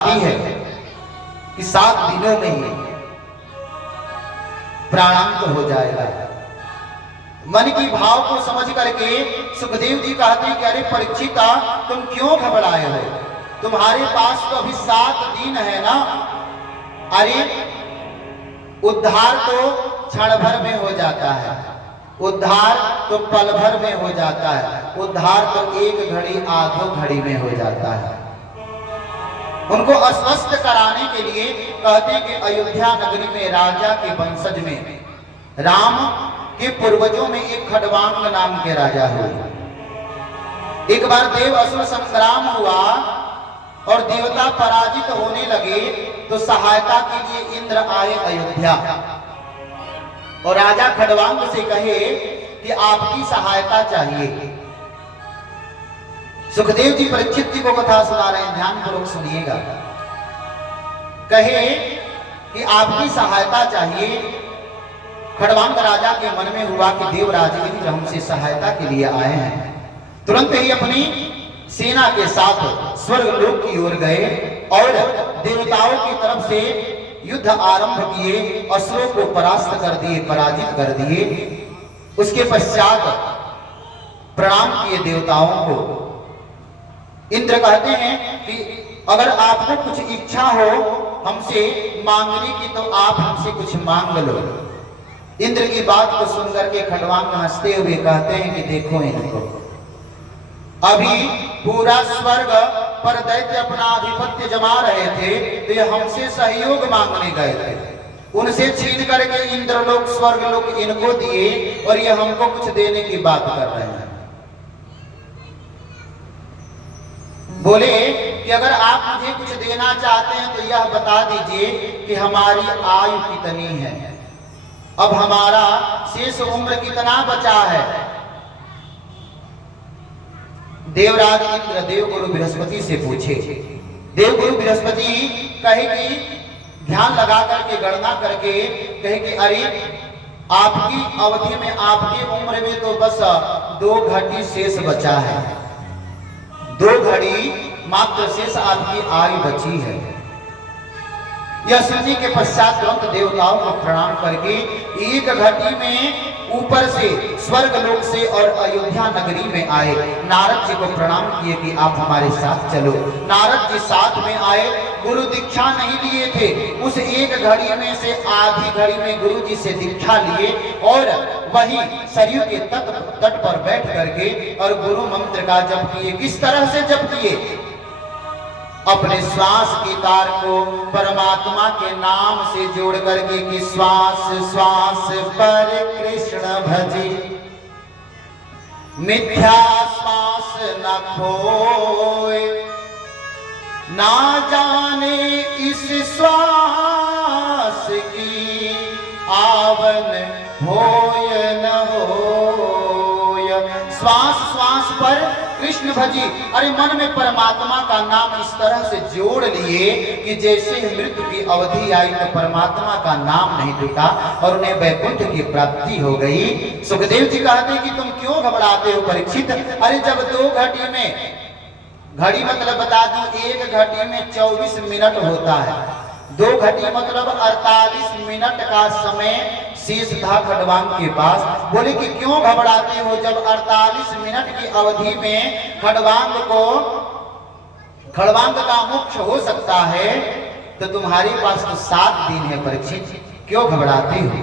है कि 7 दिनों में ही प्राणांत हो जाएगा। मन की भाव को समझ करके सुखदेव जी कहते कि अरे परीक्षिता, तुम क्यों घबराए हो? तुम्हारे पास तो अभी 7 दिन है ना। अरे उद्धार तो क्षण भर में हो जाता है, उद्धार तो पल भर में हो जाता है, उद्धार तो 1 घड़ी आधो घड़ी में हो जाता है। उनको अस्वस्थ कराने के लिए कहते हैं कि अयोध्या नगरी में राजा के वंशज में राम के पूर्वजों में एक खडवांग नाम के राजा हुए। एक बार देव असुर संग्राम हुआ और देवता पराजित होने लगे तो सहायता के लिए इंद्र आए अयोध्या और राजा खडवांग से कहे कि आपकी सहायता चाहिए। सुखदेव जी परीक्षित जी को कथा सुना रहे हैं, ध्यान पूर्वक सुनिएगा। कहे कि आपकी सहायता चाहिए। खडवांग राजा के मन में हुआ कि देवराज इंद्र हमसे सहायता के लिए आए हैं। तुरंत ही अपनी सेना के साथ स्वर्गलोक की ओर गए और देवताओं की तरफ से युद्ध आरंभ किए, असुरों को परास्त कर दिए, पराजित कर दिए। उसके पश्चात प्रणाम किए देवताओं को। इंद्र कहते हैं कि अगर आपको कुछ इच्छा हो हमसे मांगने की तो आप हमसे कुछ मांग लो। इंद्र की बात को सुनकर के खडवांग हंसते हुए कहते हैं कि देखो इनको, अभी पूरा स्वर्ग पर दैत्य अपना आधिपत्य जमा रहे थे तो ये हमसे सहयोग मांगने गए थे। उनसे छीन करके इंद्रलोक स्वर्गलोक इनको दिए और ये हमको कुछ देने की बात कर रहे हैं। बोले कि अगर आप मुझे कुछ देना चाहते हैं तो यह बता दीजिए कि हमारी आयु कितनी है, अब हमारा शेष उम्र कितना बचा है। देवराज इंद्र देवगुरु बृहस्पति से पूछे। देवगुरु बृहस्पति कहे कि ध्यान लगा करके गणना करके कहे कि अरे आपकी अवधि में आपकी उम्र में तो बस 2 घड़ी शेष बचा है, 2 घड़ी मात्र शेष आपकी आयु बची है। यह सुनने के पश्चात तुरंत देवताओं को प्रणाम करके 1 घड़ी में ऊपर से स्वर्गलोक से और अयोध्या नगरी में आए। नारद जी को प्रणाम किए कि आप हमारे साथ चलो। नारद जी साथ में आए। गुरु दीक्षा नहीं लिए थे, उस 1 घड़ी में से आधी घड़ी में गुरु जी से दीक्षा लिए और वही सरयू के तट पर बैठ करके और गुरु मंत्र का जप किए। किस तरह से जप किए? अपने श्वास की तार को परमात्मा के नाम से जोड़ करके कि श्वास श्वास पर कृष्ण भजी, मिथ्या श्वास न खोए, ना जाने इस श्वास की आवन होय न होय। श्वास श्वास पर कृष्ण भजी। अरे मन में परमात्मा का नाम इस तरह से जोड़ लिए कि जैसे ही मृत्यु की अवधि आई तो परमात्मा का नाम नहीं टूटा और उन्हें वैकुंठ की प्राप्ति हो गई। सुखदेव जी कहते कि तुम क्यों घबराते हो परीक्षित? अरे जब 2 घड़ी में, घड़ी मतलब बता दूं 1 घड़ी में 24 मिनट होता है, 2 घड़ी मतलब 48 मिनट का समय शेष था खडवांग के पास। बोले कि क्यों घबराते हो? जब 48 मिनट की अवधि में खडवांग का मोक्ष हो सकता है तो तुम्हारे पास तो 7 दिन है परीक्षित, क्यों घबराते हो?